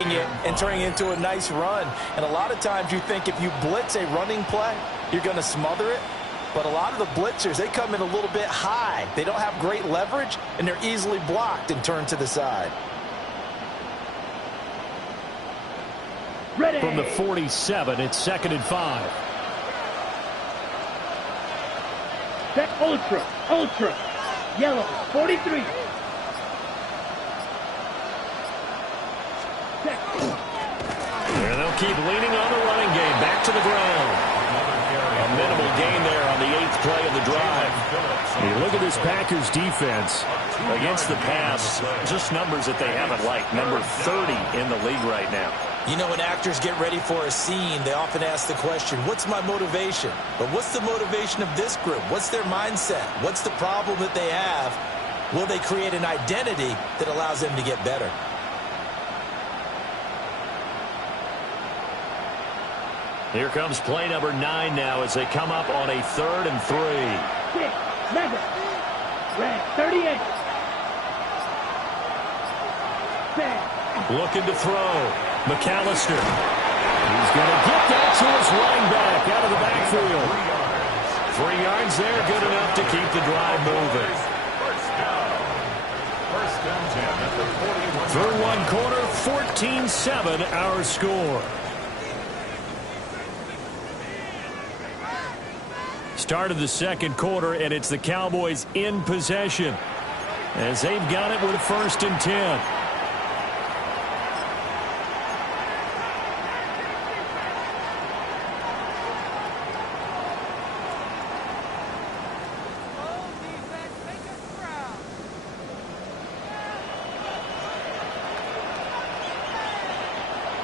it and turning it into a nice run. And a lot of times you think if you blitz a running play, you're going to smother it. But a lot of the blitzers, they come in a little bit high. They don't have great leverage, and they're easily blocked and turned to the side. Ready. From the 47, it's 2nd and 5. Set ultra, yellow, 43. And they'll keep leaning on the running game. Back to the ground. A minimal gain there on the 8th play of the drive. You look at this Packers defense against the pass, just numbers that they haven't liked. Number 30 in the league right now. You know, when actors get ready for a scene, they often ask the question, what's my motivation? But what's the motivation of this group? What's their mindset? What's the problem that they have? Will they create an identity that allows them to get better? Here comes play number 9 now as they come up on a 3rd and 3. 6, Mega, red, 38. Looking to throw. McAllister. He's going to get that to his running back out of the backfield. 3 yards there, good enough to keep the drive moving. Through 1 quarter, 14-7 our score. Start of the 2nd quarter, and it's the Cowboys in possession as they've got it with 1st and 10.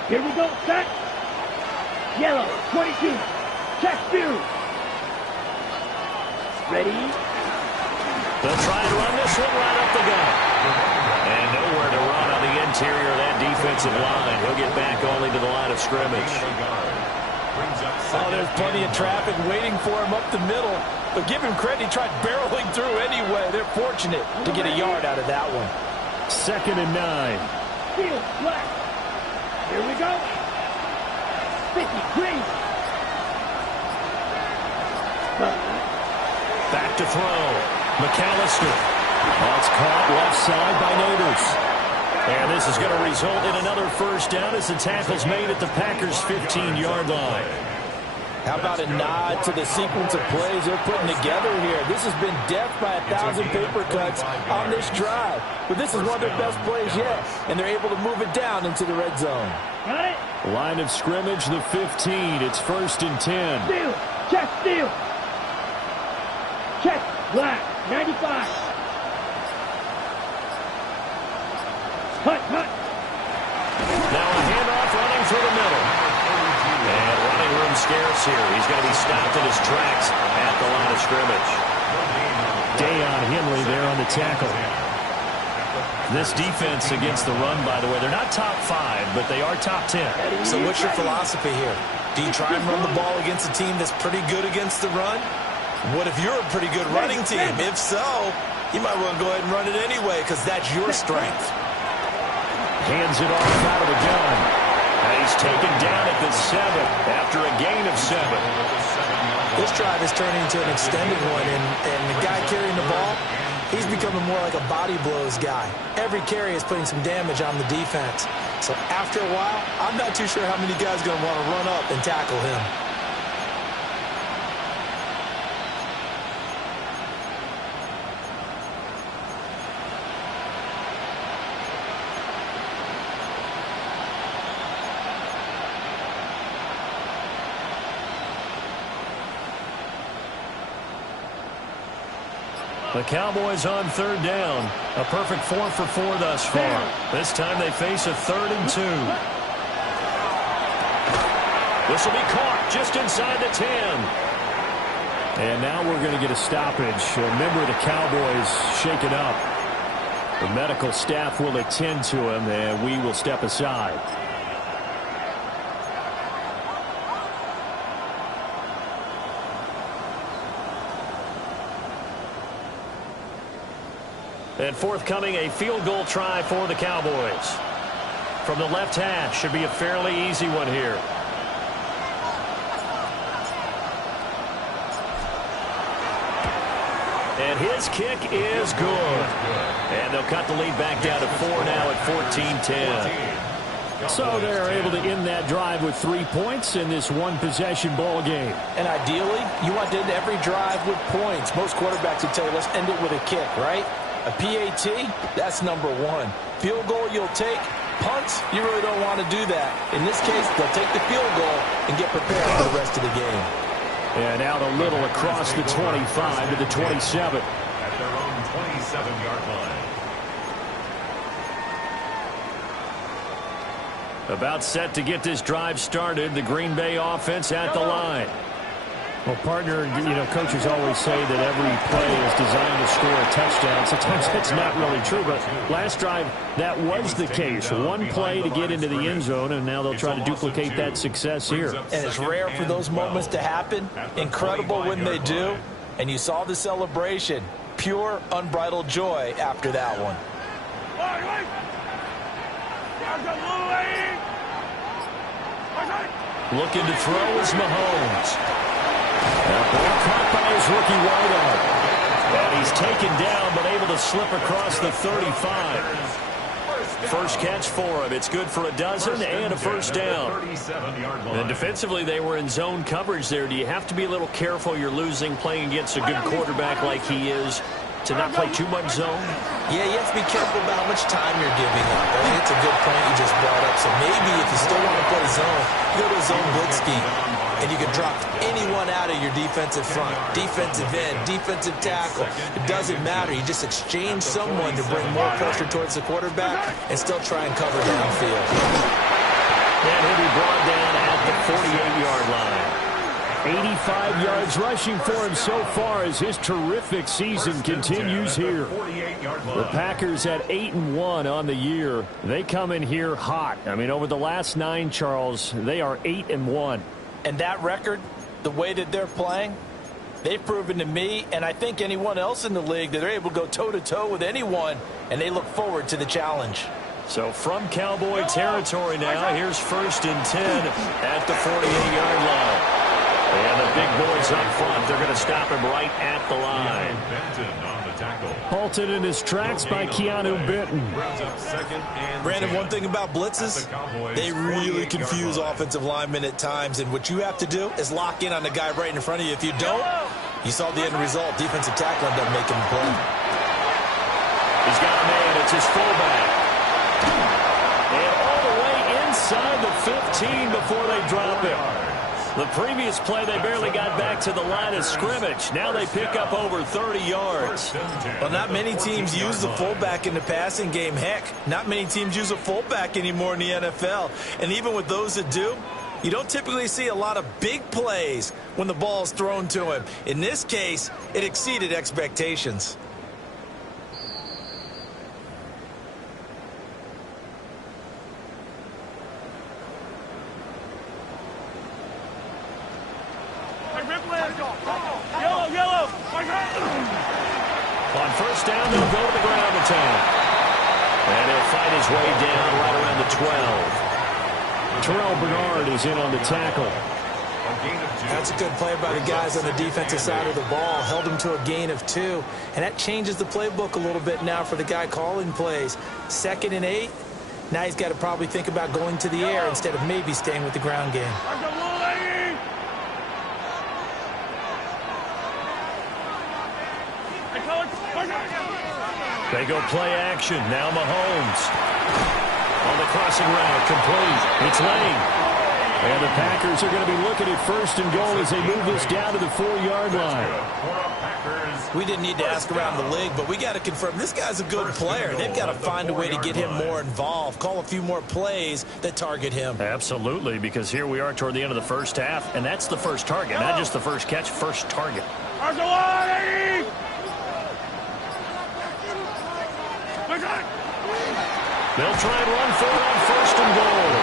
Here we go, set. Yellow, 22. Check 2. Ready? They'll try and run this one right up the gut. And nowhere to run on the interior of that defensive line. He'll get back only to the line of scrimmage. Oh, there's plenty of traffic waiting for him up the middle. But give him credit, he tried barreling through anyway. They're fortunate to get a yard out of that one. 2nd and 9. Field, black. Here we go. 50, green. Back to throw. McAllister. That's caught left side by Neighbors. And this is going to result in another 1st down as the tackle's made at the Packers' 15-yard line. How about a nod to the sequence of plays they're putting together here? This has been death by 1,000 paper cuts on this drive. But this is one of their best plays yet, and they're able to move it down into the red zone. Got it? Line of scrimmage, the 15. It's 1st and 10. Steal. Check, steal. Check, black, 95. Cut. Now a handoff running through the middle. And running room scarce here. He's going to be stopped in his tracks at the line of scrimmage. Dayon Henley there on the tackle. This defense against the run, by the way, they're not top 5, but they are top 10. So what's your philosophy here? Do you try and run the ball against a team that's pretty good against the run? What if you're a pretty good running team? If so, you might want to go ahead and run it anyway because that's your strength. Hands it off out of the gun. And he's taken down at the 7 after a gain of 7. This drive is turning into an extended one, and the guy carrying the ball, he's becoming more like a body blows guy. Every carry is putting some damage on the defense. So after a while, I'm not too sure how many guys are going to want to run up and tackle him. The Cowboys on 3rd down. A perfect 4 for 4 thus far. This time they face a 3rd and 2. This will be caught just inside the 10. And now we're going to get a stoppage. A member of the Cowboys shaken up. The medical staff will attend to him, and we will step aside. And forthcoming, a field goal try for the Cowboys. From the left hash, should be a fairly easy one here. And his kick is good. And they'll cut the lead back down to 4 now at 14-10. So they're able to end that drive with 3 points in this one-possession ball game. And ideally, you want to end every drive with points. Most quarterbacks would tell you, let's end it with a kick, right? A PAT, that's number one. Field goal you'll take. Punts, you really don't want to do that. In this case, they'll take the field goal and get prepared for the rest of the game. And out a little across the 25 to the 27. At their own 27-yard line. About set to get this drive started. The Green Bay offense at the line. Well, partner, coaches always say that every play is designed to score a touchdown. Sometimes that's not really true, but last drive, that was the case. One play to get into the end zone, and now they'll try to duplicate that success here. And it's rare for those moments to happen. Incredible when they do. And you saw the celebration. Pure, unbridled joy after that one. Looking to throw is Mahomes. That ball caught by his rookie wideout. And he's taken down, but able to slip across the 35. First catch for him. It's good for a dozen and a first down. And defensively, they were in zone coverage there. Do you have to be a little careful you're losing playing against a good quarterback like he is to not play too much zone? Yeah, you have to be careful about how much time you're giving up. I think it's a good point you just brought up. So maybe if you still want to play zone, you go to a zone blitz scheme. And you can drop anyone out of your defensive front, defensive end, defensive tackle. It doesn't matter. You just exchange someone to bring more pressure towards the quarterback and still try and cover downfield. And he'll be brought down at the 48-yard line. 85 yards rushing for him so far as his terrific season continues here. The Packers at 8-1 on the year. They come in here hot. I mean, over the last 9, Charles, they are 8-1. And that record, the way that they're playing, they've proven to me, and I think anyone else in the league, that they're able to go toe-to-toe with anyone, and they look forward to the challenge. So from Cowboy territory now, here's 1st and 10 at the 48-yard line. And the big boys up front, they're going to stop him right at the line. Halted in his tracks by Keanu Benton. Brandon, one thing about blitzes, they really confuse offensive linemen at times, and what you have to do is lock in on the guy right in front of you. If you don't, you saw the end result. Defensive tackle ended up making the play. He's got a man. It's his fullback. And all the way inside the 15 before they drop him. The previous play, they barely got back to the line of scrimmage. Now they pick up over 30 yards. Well, not many teams use the fullback in the passing game. Heck, not many teams use a fullback anymore in the NFL. And even with those that do, you don't typically see a lot of big plays when the ball is thrown to him. In this case, it exceeded expectations. On first down, they'll go to the ground attack. And he'll fight his way down right around the 12. Terrell Bernard is in on the tackle. That's a good play by the guys on the defensive side of the ball. Held him to a gain of 2. And that changes the playbook a little bit now for the guy calling plays. 2nd and 8. Now he's got to probably think about going to the air instead of maybe staying with the ground game. They go play action. Now Mahomes. On the crossing route, complete. It's Lane. And the Packers are going to be looking at 1st and goal as they move this down to the 4-yard line. We didn't need to ask around the league, but we got to confirm this guy's a good player. They've got to find a way to get him more involved, call a few more plays that target him. Absolutely, because here we are toward the end of the first half, and that's the first target, not just the first catch, first target. They'll try and run for it on 1st and goal.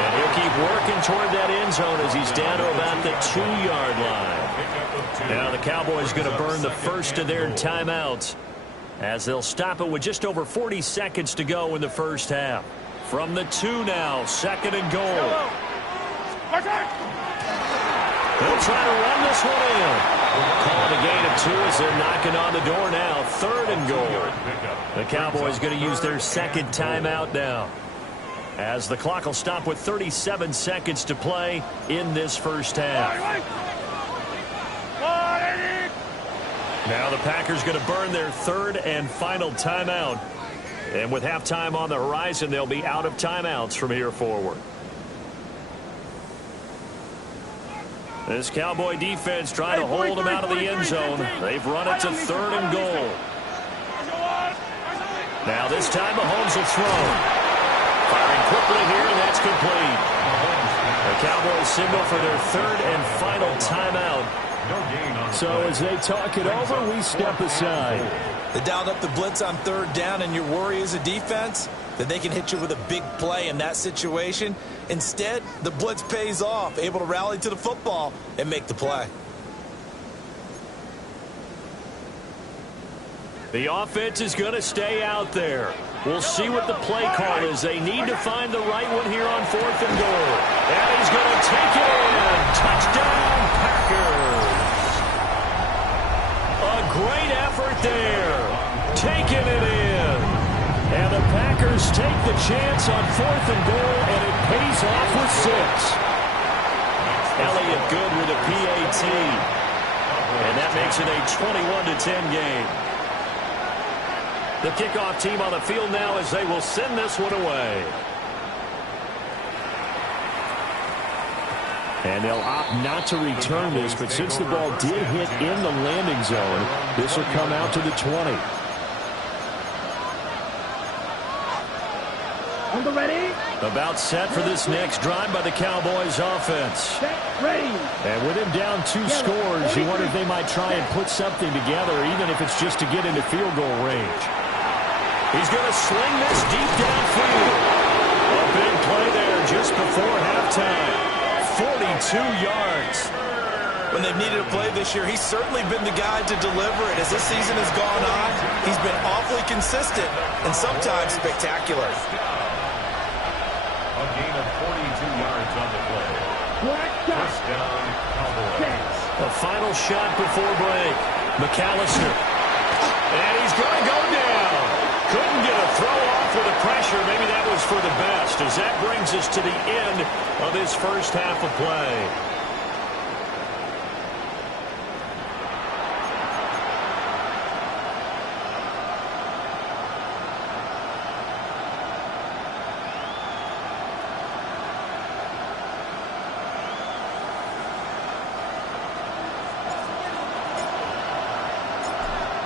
And he'll keep working toward that end zone as he's down to about the 2-yard line. Now the Cowboys going to burn the first of their timeouts as they'll stop it with just over 40 seconds to go in the first half. From the 2 now, 2nd and goal. They'll try to run this one in. Calling a gain of 2 as they're knocking on the door now. 3rd and goal. The Cowboys going to use their 2nd timeout now, as the clock will stop with 37 seconds to play in this first half. Now the Packers going to burn their 3rd and final timeout. And with halftime on the horizon, they'll be out of timeouts from here forward. This Cowboy defense trying to hold them out of the end zone. They've run it to 3rd and goal. Now this time Mahomes will throw. Firing quickly here, and that's complete. The Cowboys signal for their 3rd and final timeout. So as they talk it over, we step aside. They dialed up the blitz on 3rd down, and your worry as a defense that they can hit you with a big play in that situation. Instead, the blitz pays off, able to rally to the football and make the play. The offense is going to stay out there. We'll see what the play call is. They need to find the right one here on 4th and goal. And he's going to take it in. Touchdown, Packers. A great effort there. Taking it in. And the Packers take the chance on 4th and goal, and it pays off with 6. Elliott good with a PAT. And that makes it a 21-10 game. The kickoff team on the field now as they will send this one away. And they'll opt not to return this, but since the ball did hit in the landing zone, this will come out to the 20. On the ready. About set for this next drive by the Cowboys offense. Set, ready. And with him down 2 scores, you wonder if they might try and put something together, even if it's just to get into field goal range. He's going to sling this deep downfield. A big play there just before halftime. 42 yards. When they've needed a play this year, he's certainly been the guy to deliver it. As this season has gone on, he's been awfully consistent and sometimes spectacular. A gain of 42 yards on the play. First down, Cowboys. A final shot before break. McAllister. And he's going to go down. Couldn't get a throw off with the pressure. Maybe that was for the best, as that brings us to the end of this first half of play.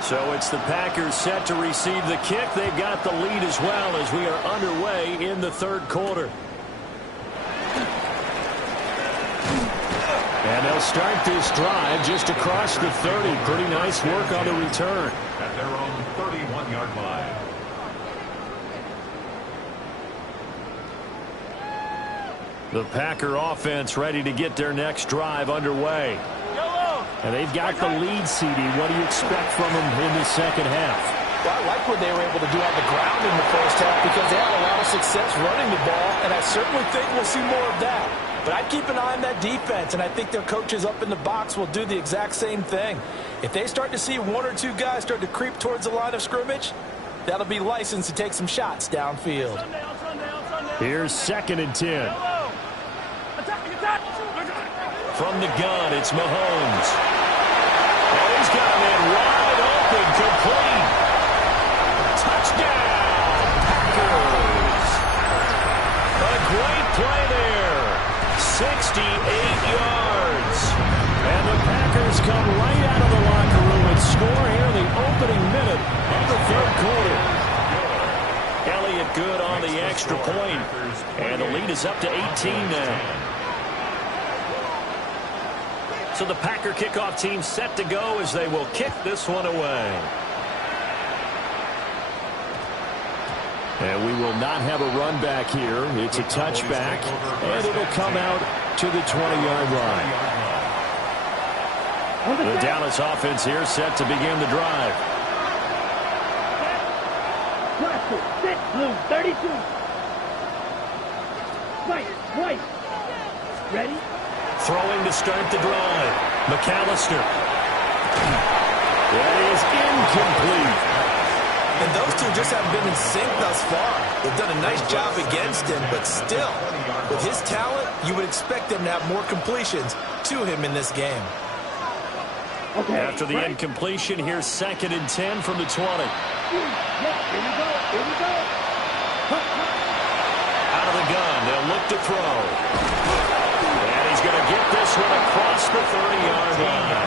So it's the Packers set to receive the kick. They've got the lead as well as we are underway in the 3rd quarter. And they'll start this drive just across the 30. Pretty nice work on the return. At their own 31-yard line. The Packer offense ready to get their next drive underway. And they've got the lead, CD. What do you expect from them in the second half? Well, I like what they were able to do on the ground in the first half because they had a lot of success running the ball, and I certainly think we'll see more of that. But I'd keep an eye on that defense, and I think their coaches up in the box will do the exact same thing. If they start to see 1 or 2 guys start to creep towards the line of scrimmage, that'll be licensed to take some shots downfield. Here's 2nd and 10. From the gun, it's Mahomes. Oh, he's got a man wide open, complete. Touchdown, Packers. A great play there. 68 yards. And the Packers come right out of the locker room and score here in the opening minute of the 3rd quarter. Elliott good on the extra point. And the lead is up to 18 now. So the Packer kickoff team set to go as they will kick this one away. And we will not have a run back here. It's a touchback, and it'll come out to the 20-yard line. The Dallas offense here set to begin the drive. 32. Fight. White. Ready? Throwing to start the drive. McAllister. That is incomplete. And those two just haven't been in sync thus far. They've done a nice job against him, but still, with his talent, you would expect them to have more completions to him in this game. Okay. After the incompletion, here's 2nd and 10 from the 20. Here we go. Here we go. Out of the gun, they'll look to throw. And he's going to get this one across the 30-yard line.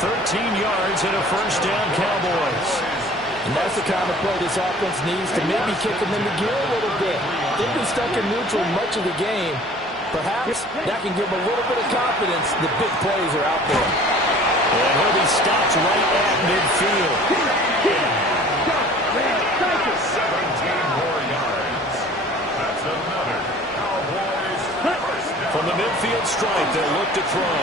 13 yards and a first down, Cowboys. And that's the kind of play this offense needs to maybe kick them into gear a little bit. They've been stuck in neutral much of the game. Perhaps that can give them a little bit of confidence that big plays are out there. And he'll be stopped right at midfield. 17 more yards. That's another Cowboys first down. From the midfield stripe, they'll look to throw.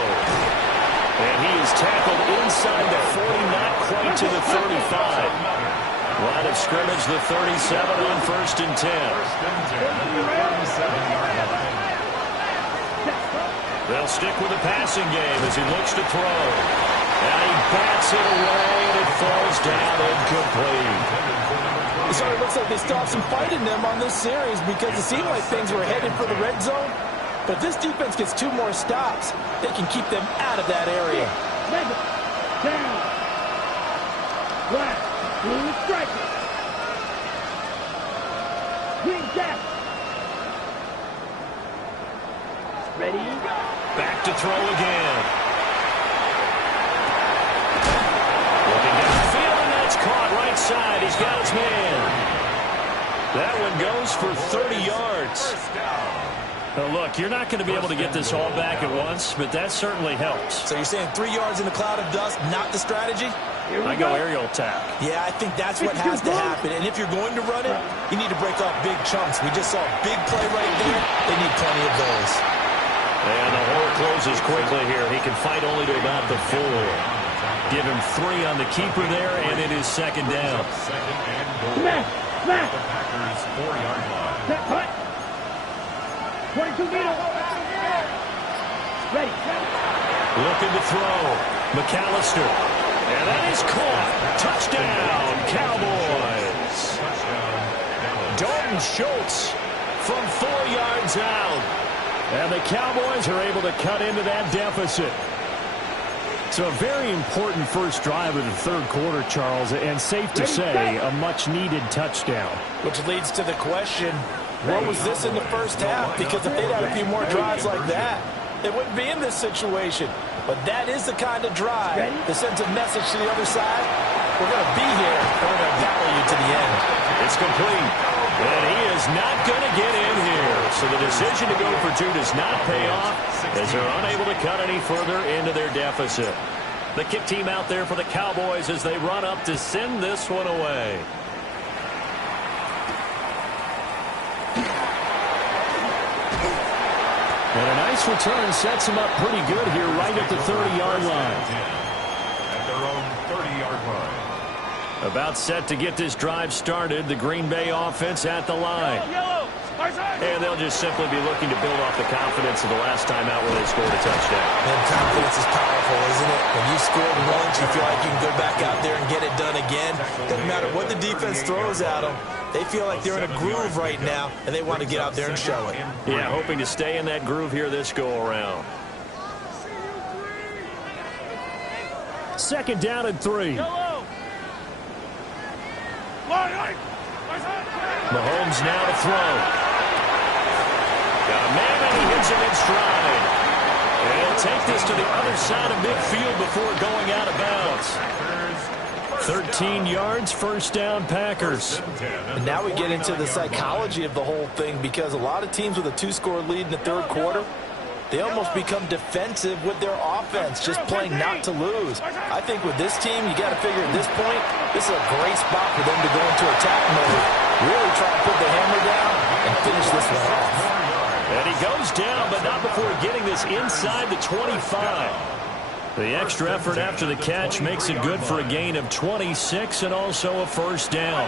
And he is tackled inside the 40, not quite to the 35. Line of scrimmage, the 37 on 1st and 10. 1st and 10 at the 37-yard line. They'll stick with the passing game as he looks to throw. And he bats it away, and it falls down incomplete. It sort of looks like they stopped some fight in them on this series because it seemed like things were headed for the red zone. But if this defense gets 2 more stops, they can keep them out of that area. Down. Black. Blue striker. Green cap. Ready? Back to throw again. Looking downfield, and that's caught right side. He's got his man. That one goes for 30 yards. Now look, you're not going to be able to get this all back at once, but that certainly helps. So you're saying 3 yards in a cloud of dust, not the strategy? I go aerial attack. Yeah, I think that's what has to happen. And if you're going to run it, you need to break off big chunks. We just saw a big play right there. They need plenty of those. And the hole closes quickly here. He can fight only to about the 4. Give him 3 on the keeper there, and it is 2nd down. 2nd and goal. Smash. The Packers 4-yard line. Set, cut. 22 meters. Ready. Looking to throw. McAllister. And that is caught. Touchdown, Cowboys. Dalton Schultz from 4 yards out. And the Cowboys are able to cut into that deficit. So a very important first drive of the 3rd quarter, Charles, and safe to say a much-needed touchdown. Which leads to the question, what was this in the first half? Because if they'd had a few more drives like that, they wouldn't be in this situation. But that is the kind of drive that sends a message to the other side. We're going to be here, and we're going to battle you to the end. It's complete. And he is not going to get in here. So the decision to go for 2 does not pay off as they're unable to cut any further into their deficit. The kick team out there for the Cowboys as they run up to send this one away. And a nice return sets him up pretty good here right at the 30-yard line. At their own 30-yard line. About set to get this drive started. The Green Bay offense at the line. And they'll just simply be looking to build off the confidence of the last time out where they scored a touchdown. And confidence is powerful, isn't it? When you scored once, you feel like you can go back out there and get it done again. Doesn't matter what the defense throws at them. They feel like they're in a groove right now, and they want to get out there and show it. Yeah, hoping to stay in that groove here this go-around. 2nd down and 3. Mahomes now to throw. Got a man, and he hits him in stride. And he'll take this to the other side of midfield before going out of bounds. 13 yards, first down, Packers. And now we get into the psychology of the whole thing, because a lot of teams with a 2-score lead in the 3rd quarter, they almost become defensive with their offense, just playing not to lose. I think with this team, you got to figure at this point, this is a great spot for them to go into attack mode, really try to put the hammer down and finish this one off. And he goes down, but not before getting this inside the 25. The extra effort after the catch makes it good for a gain of 26 and also a first down.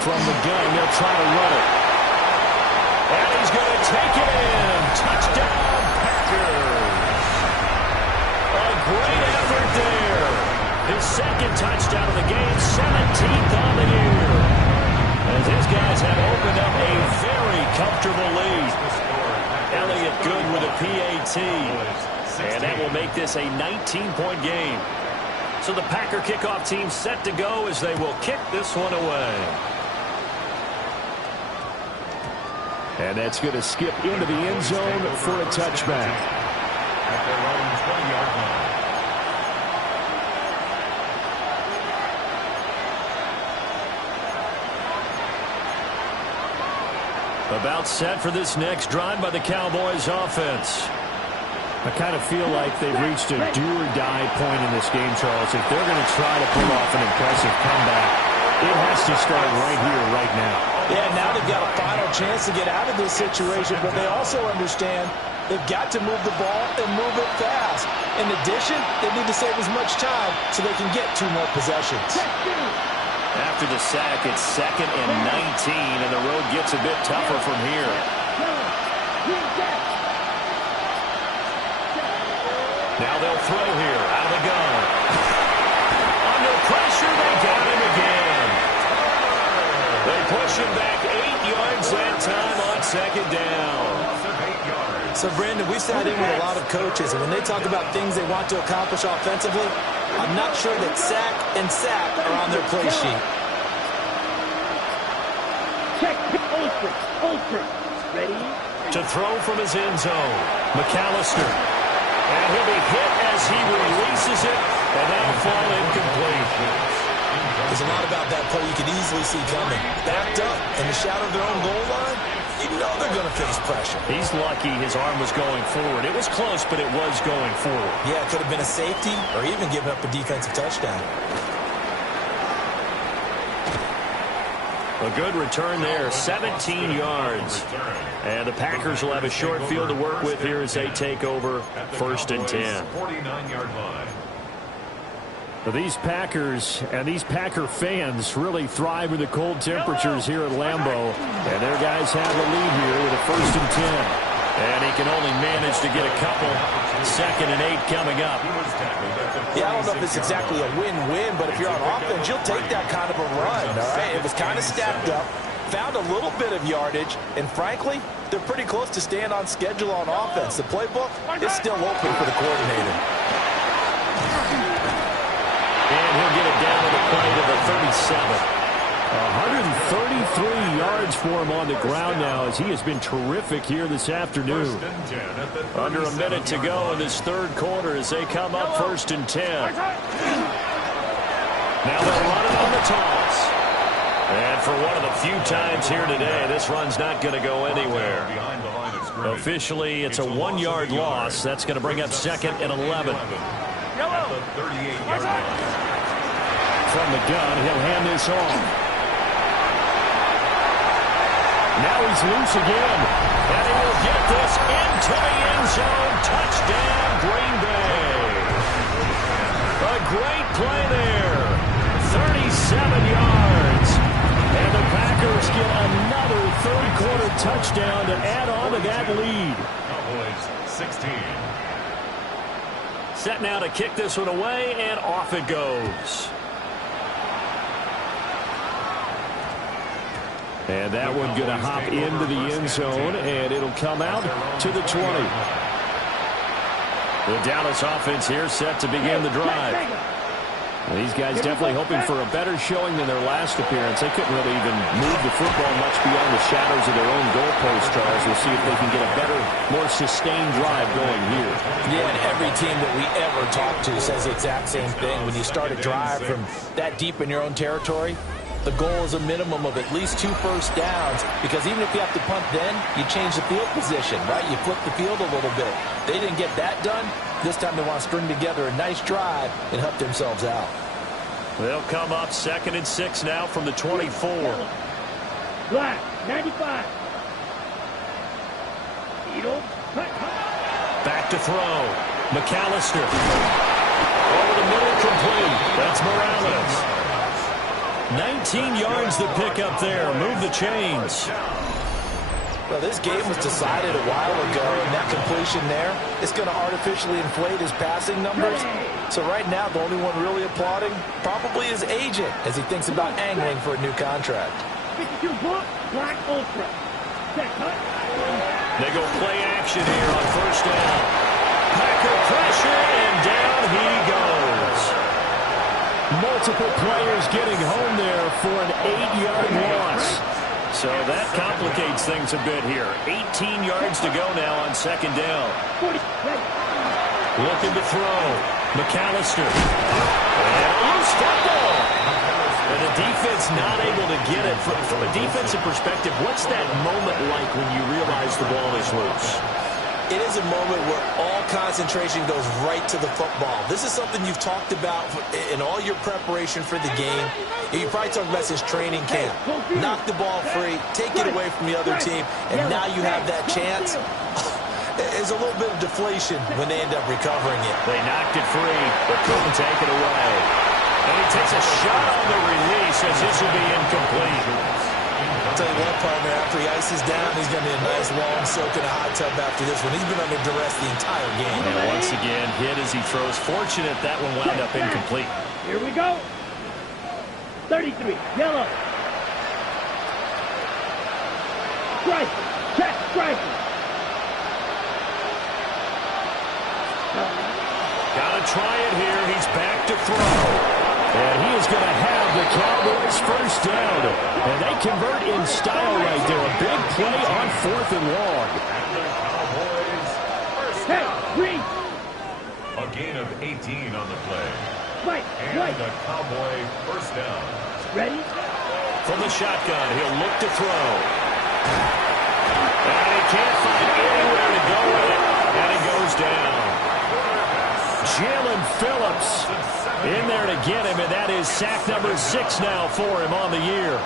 From the gun, they'll try to run it. second touchdown of the game, 17th on the year. As his guys have opened up a very comfortable lead. Elliott good with a PAT. And that will make this a 19-point game. So the Packer kickoff team set to go as they will kick this one away. And that's going to skip into the end zone for a touchback. At their own 20-yard line. About set for this next drive by the Cowboys offense. I kind of feel like they've reached a do-or-die point in this game, Charles. If they're going to try to pull off an impressive comeback, it has to start right here, right now. Yeah, now they've got a final chance to get out of this situation, but they also understand they've got to move the ball and move it fast. In addition, they need to save as much time so they can get 2 more possessions. After the sack, it's 2nd and 19, and the road gets a bit tougher from here. Now they'll throw here, out of the gun. Under pressure, they got him again. They push him back 8 yards that time on 2nd down. So, Brandon, we sat in with a lot of coaches, and when they talk about things they want to accomplish offensively, I'm not sure that sack and sack are on their play sheet. Check. Ultra. Ready? To throw from his end zone, McAllister. And he'll be hit as he releases it, and that'll fall incomplete. There's a lot about that play you can easily see coming. Backed up in the shadow of their own goal line, you know they're going to face pressure. He's lucky his arm was going forward. It was close, but it was going forward. Yeah, it could have been a safety or even given up a defensive touchdown. A good return there, 17 yards. And the Packers will have a short field to work with here as they take over 1st and 10. 49-yard line. These Packers and these Packer fans really thrive in the cold temperatures here at Lambeau. And their guys have the lead here with a 1st and 10. And he can only manage to get a couple. 2nd and 8 coming up. Yeah, I don't know if it's exactly a win-win, but if you're on offense, you'll take that kind of a run, all right? It was kind of stacked up, found a little bit of yardage, and frankly, they're pretty close to staying on schedule on offense. The playbook is still open for the coordinator. And he'll get it down to the play to the 37. 133 yards for him on the ground now as he has been terrific here this afternoon. Under a minute to go in this 3rd quarter as they come up 1st and 10. Now they'll run it on the toss. And for one of the few times here today, this run's not going to go anywhere. Officially, it's a 1-yard loss. That's going to bring up 2nd and 11. From the gun, he'll hand this off. Now he's loose again. And he will get this into the end zone. Touchdown, Green Bay. A great play there. 37 yards. And the Packers get another 3rd-quarter touchdown to add on to that lead. Cowboys 16. Set now to kick this one away, and off it goes. And that one going to hop into the end zone, and it'll come out to the 20. The Dallas offense here set to begin the drive. And these guys definitely hoping for a better showing than their last appearance. They couldn't really even move the football much beyond the shadows of their own goalpost, Charles. We'll see if they can get a better, more sustained drive going here. Yeah, and every team that we ever talk to says the exact same thing. When you start a drive from that deep in your own territory, the goal is a minimum of at least 2 first downs, because even if you have to punt then, you change the field position, right? You flip the field a little bit. They didn't get that done. This time they want to string together a nice drive and help themselves out. They'll come up 2nd and 6 now from the 24. Black, 95. Back to throw. McAllister. Over the middle, complete. That's Morales. 19 yards to pick up there. Move the chains. Well, this game was decided a while ago, and that completion there is going to artificially inflate his passing numbers. So right now, the only one really applauding probably his agent as he thinks about angling for a new contract. 52 book, black ultra. Set cut. They go play action here on first down. Packer pressure, and down he goes. Multiple players getting home there for an 8-yard loss. So that complicates things a bit here. 18 yards to go now on second down. Looking to throw. McAllister. And a loose football. And the defense not able to get it. From a defensive perspective, what's that moment like when you realize the ball is loose? It is a moment where all concentration goes right to the football. This is something you've talked about in all your preparation for the game. You probably talked about since training camp. Knock the ball free, take it away from the other team, and now you have that chance. There's a little bit of deflation when they end up recovering it. They knocked it free, but couldn't take it away. And he takes a shot on the release as this will be incomplete. I'll tell you what, partner, after he ices down, he's going to be a nice long soak in a hot tub after this one. He's been under duress the entire game. And once again, hit as he throws. Fortunate that one wound up incomplete. Here we go. 33, yellow. Striker, check, striker. Gotta try it here. He's back to throw. And he is going to have the Cowboys first down. And they convert in style right there. A big play on 4th and long. Hey, Green. A gain of 18 on the play. Right, And right. the Cowboy first down. Ready? From the shotgun, he'll look to throw. And he can't find anywhere to go with it. And it goes down. Jalen Phillips in there to get him, and that is sack number 6 now for him on the year.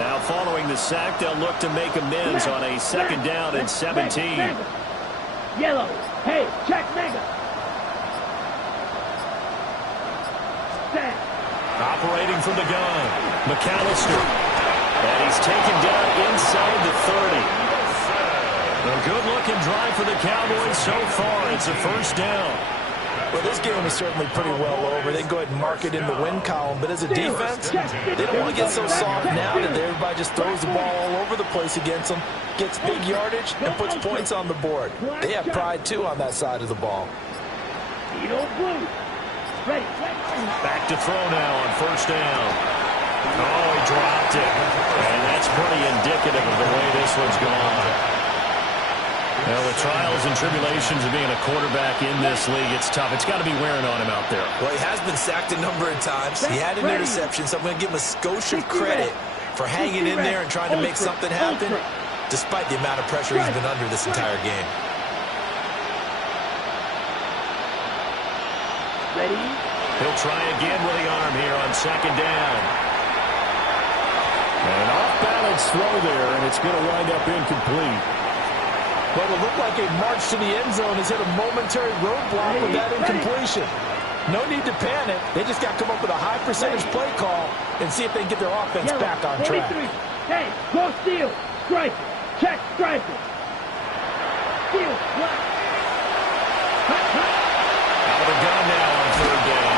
Now following the sack, they'll look to make amends on a second down and 17. Yellow. Hey, check mega. Set. Operating from the gun, McAllister. And he's taken down inside the 30. A good-looking drive for the Cowboys so far. It's a first down. Well, this game is certainly pretty well over. They can go ahead and mark it in the win column. But as a defense, they don't want to get so soft now that everybody just throws the ball all over the place against them, gets big yardage, and puts points on the board. They have pride, too, on that side of the ball. Blue. Ready. Back to throw now on first down. Oh, he dropped it. And that's pretty indicative of the way this one's gone. Well, the trials and tribulations of being a quarterback in this league, it's tough. It's got to be wearing on him out there. Well, he has been sacked a number of times. He had an interception, so I'm going to give him a skosh of credit for hanging in there and trying to make something happen, despite the amount of pressure he's been under this entire game. Ready? He'll try again with the arm here on second down. An off-balance throw there, and it's going to wind up incomplete. But it looked like a march to the end zone has hit a momentary roadblock with that incompletion. No need to panic. They just got to come up with a high percentage play call and see if they can get their offense back on track. 43. Hey, go steal. Striker. Check striker. Steal. Black. Out of the gun now on third down.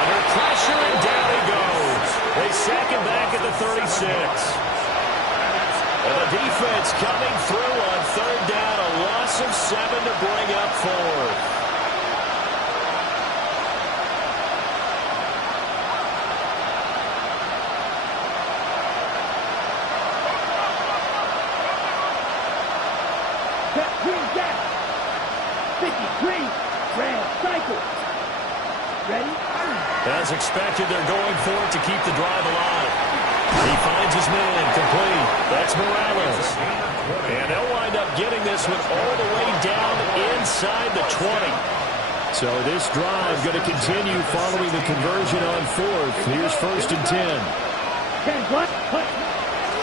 Under pressure, and down he goes. They sack him back at the 36. And the defense coming through on third down. A loss of 7 to bring up 4th. Greenbay. 53. Red cycle. Ready? As expected, they're going for it to keep the drive alive. He finds his man, complete. That's Morales. And they'll wind up getting this one all the way down inside the 20. So this drive going to continue following the conversion on 4th. Here's 1st and 10.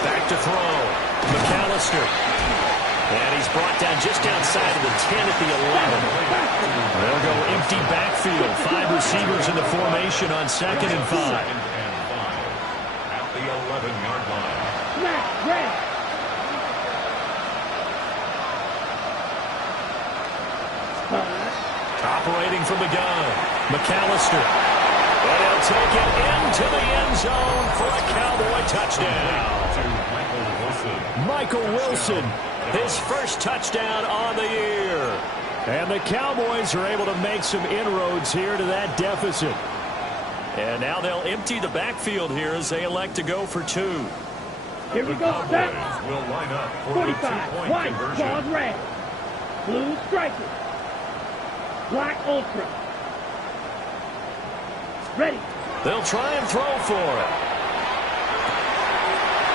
Back to throw. McAllister. And he's brought down just outside of the 10 at the 11. They'll go empty backfield. 5 receivers in the formation on 2nd and 5. At the 11-yard line. Red. waiting from the gun. McAllister. And he'll take it into the end zone for a Cowboy touchdown. Michael Wilson, his first touchdown on the year. And the Cowboys are able to make some inroads here to that deficit. And now they'll empty the backfield here as they elect to go for 2. Here we go. Set. Will line up for 45. the two-point White. conversion. Claws red. Blue strikers. Black ultra. Ready. They'll try and throw for it.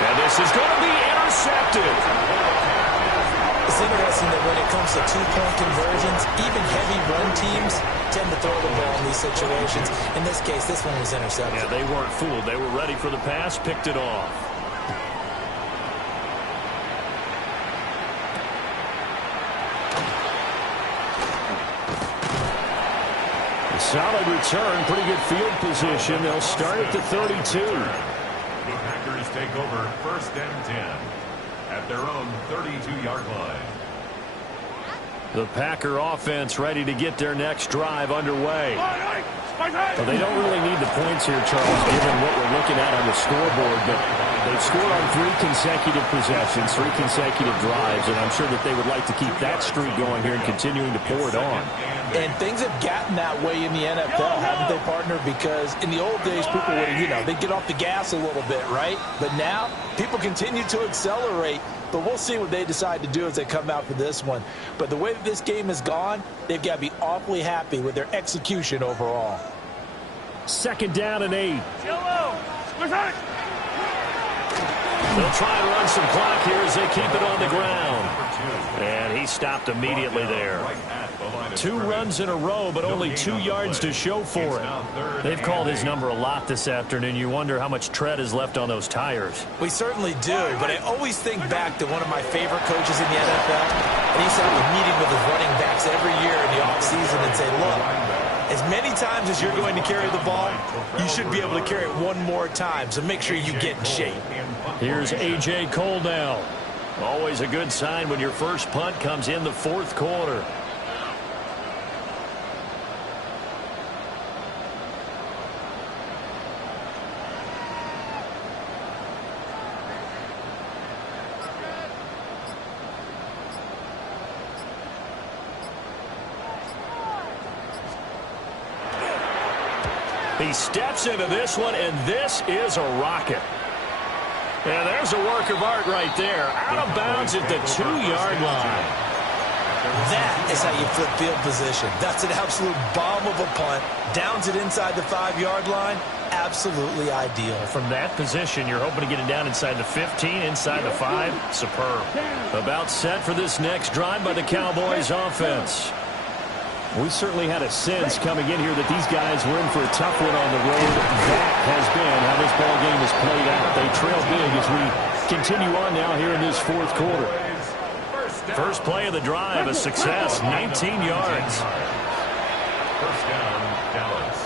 And this is going to be intercepted. It's interesting that when it comes to two-point conversions, even heavy run teams tend to throw the ball in these situations. In this case, this one was intercepted. Yeah, they weren't fooled. They were ready for the pass, picked it off. A solid return, pretty good field position. They'll start at the 32. The Packers take over 1st and 10 at their own 32-yard line. The Packer offense ready to get their next drive underway. Well, they don't really need the points here, Charles, given what we're looking at on the scoreboard. But they've scored on 3 consecutive possessions, 3 consecutive drives, and I'm sure that they would like to keep that streak going here and continuing to pour it on. And things have gotten that way in the NFL, haven't they, partner? Because in the old days, people would, they'd get off the gas a little bit, right? But now, people continue to accelerate. But we'll see what they decide to do as they come out for this one. But the way that this game has gone, they've got to be awfully happy with their execution overall. 2nd down and 8. They'll try and run some clock here as they keep it on the ground. And he stopped immediately there. 2 runs in a row, but only 2 yards to show for it. They've called his number a lot this afternoon. You wonder how much tread is left on those tires. We certainly do, but I always think back to one of my favorite coaches in the NFL, and he used to have a meeting with his running backs every year in the offseason and say, look, as many times as you're going to carry the ball, you should be able to carry it one more time, so make sure you get in shape. Here's A.J. Cole now. Always a good sign when your first punt comes in the 4th quarter. He steps into this one, and this is a rocket. And there's a work of art right there. Out of bounds at the 2-yard line. That is how you flip field position. That's an absolute bomb of a punt. Downs it inside the 5-yard line. Absolutely ideal. From that position, you're hoping to get it down inside the 15, inside the 5. Superb. About set for this next drive by the Cowboys offense. We certainly had a sense coming in here that these guys were in for a tough one on the road. That has been how this ball game has played out. They trail big as we continue on now here in this 4th quarter. First play of the drive, a success, 19 yards. 1st down, Dallas.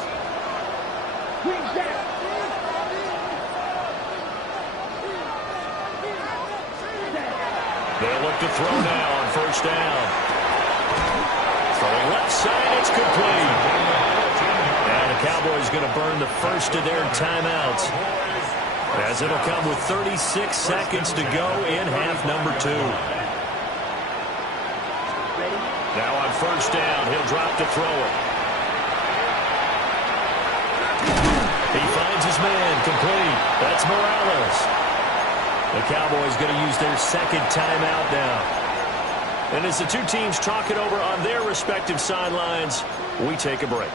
They'll look to throw now on 1st down. Throwing left side, it's complete. And the Cowboys going to burn the first of their timeouts, as it'll come with 36 seconds to go in half number 2. Now on 1st down, he'll drop to throw it. He finds his man, complete. That's Morales. The Cowboys going to use their 2nd timeout now. And as the 2 teams talk it over on their respective sidelines, we take a break.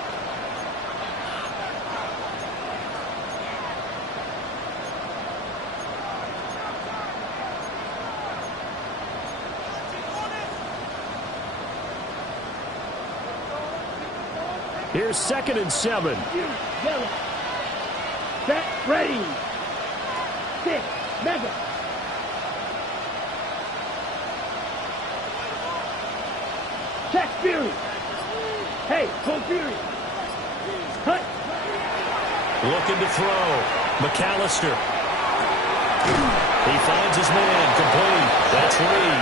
Here's 2nd and 7. Yellow. Set. Ready. 6. Mega. Check Fury. Hey, go Fury. Cut. Looking to throw. McAllister. He finds his man, complete. That's Lee.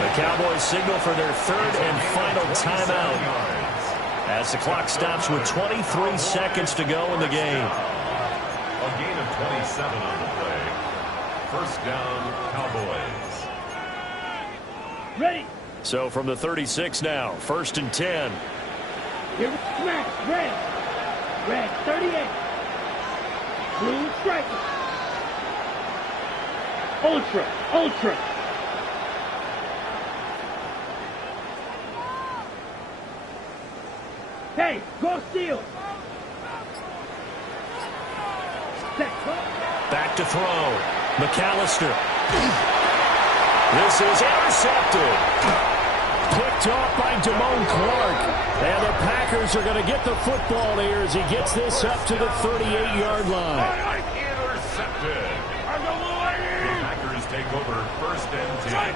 The Cowboys signal for their 3rd and final timeout. as the clock stops with 23 seconds to go in the game. A gain of 27 on the play. First down, Cowboys. Ready. So from the 36 now, 1st and 10. Here we smash. Red. Red 38. Blue striker. Ultra. Ultra. Hey, go steal. Set. Back to throw. McAllister. This is intercepted. Picked off by Damone Clark. And the Packers are going to get the football here as he gets this up to the 38-yard line. Intercepted. The Packers take over 1st and 10.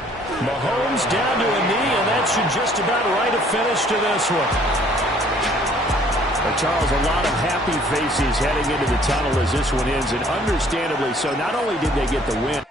Mahomes down to a knee, and that should just about write a finish to this one. Charles, a lot of happy faces heading into the tunnel as this one ends, and understandably so. Not only did they get the win.